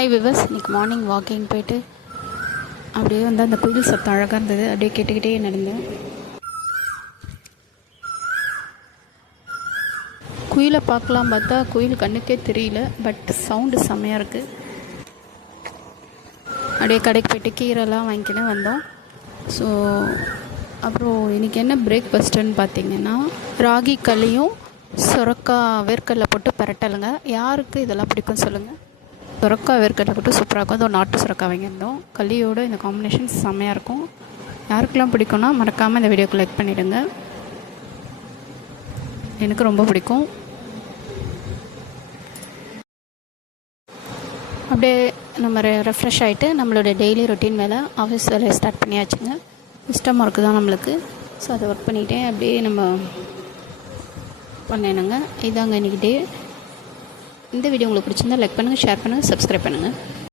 Hi viewers, இன்றைக்கி morning walking போயிட்டு அப்படியே வந்து அந்த குயில் சத்தம் அழகாக இருந்தது. அப்படியே கேட்டுக்கிட்டே நடந்தேன். குயிலை பார்க்கலாம் பார்த்தா குயில் கண்ணுக்கே தெரியல, பட் சவுண்டு செம்மையாக இருக்குது. அப்படியே கடைக்கு போய்ட்டு கீரைலாம் வாங்கிக்கின்னு வந்தோம். ஸோ அப்புறம் இன்றைக்கி என்ன பிரேக்ஃபாஸ்ட்டுன்னு பார்த்தீங்கன்னா ராகி களியும் சுரக்காய் வேர்க்கடலை போட்டு பரட்டலுங்க. யாருக்கு இதெல்லாம் பிடிக்கும் சொல்லுங்கள். சுரக்காய் வேர்க்கடலை போட்டு சூப்பராக இருக்கும். அது ஒரு நாட்டு சுரக்காய் வாங்கியிருந்தோம். களியோடு இந்த காம்பினேஷன் செம்மையாக இருக்கும். யாருக்கெல்லாம் பிடிக்கும்னா மறக்காமல் இந்த வீடியோக்கு லைக் பண்ணிவிடுங்க. எனக்கு ரொம்ப பிடிக்கும். அப்படியே நம்ம ரெஃப்ரெஷ் ஆகிட்டு நம்மளோட டெய்லி ரொட்டீன் வேலை, ஆஃபீஸ் வேலையை ஸ்டார்ட் பண்ணியாச்சுங்க. சிஸ்டம் ஒர்க்கு தான் நம்மளுக்கு. ஸோ அதை ஒர்க் பண்ணிவிட்டேன் அப்படியே நம்ம பண்ணேனுங்க. இதாங்க இன்றைக்கி டே. இந்த வீடியோ உங்களுக்கு பிடிச்சிருந்தா லைக் பண்ணுங்கள், ஷேர் பண்ணுங்கள், சப்ஸ்கிரைப் பண்ணுங்கள்.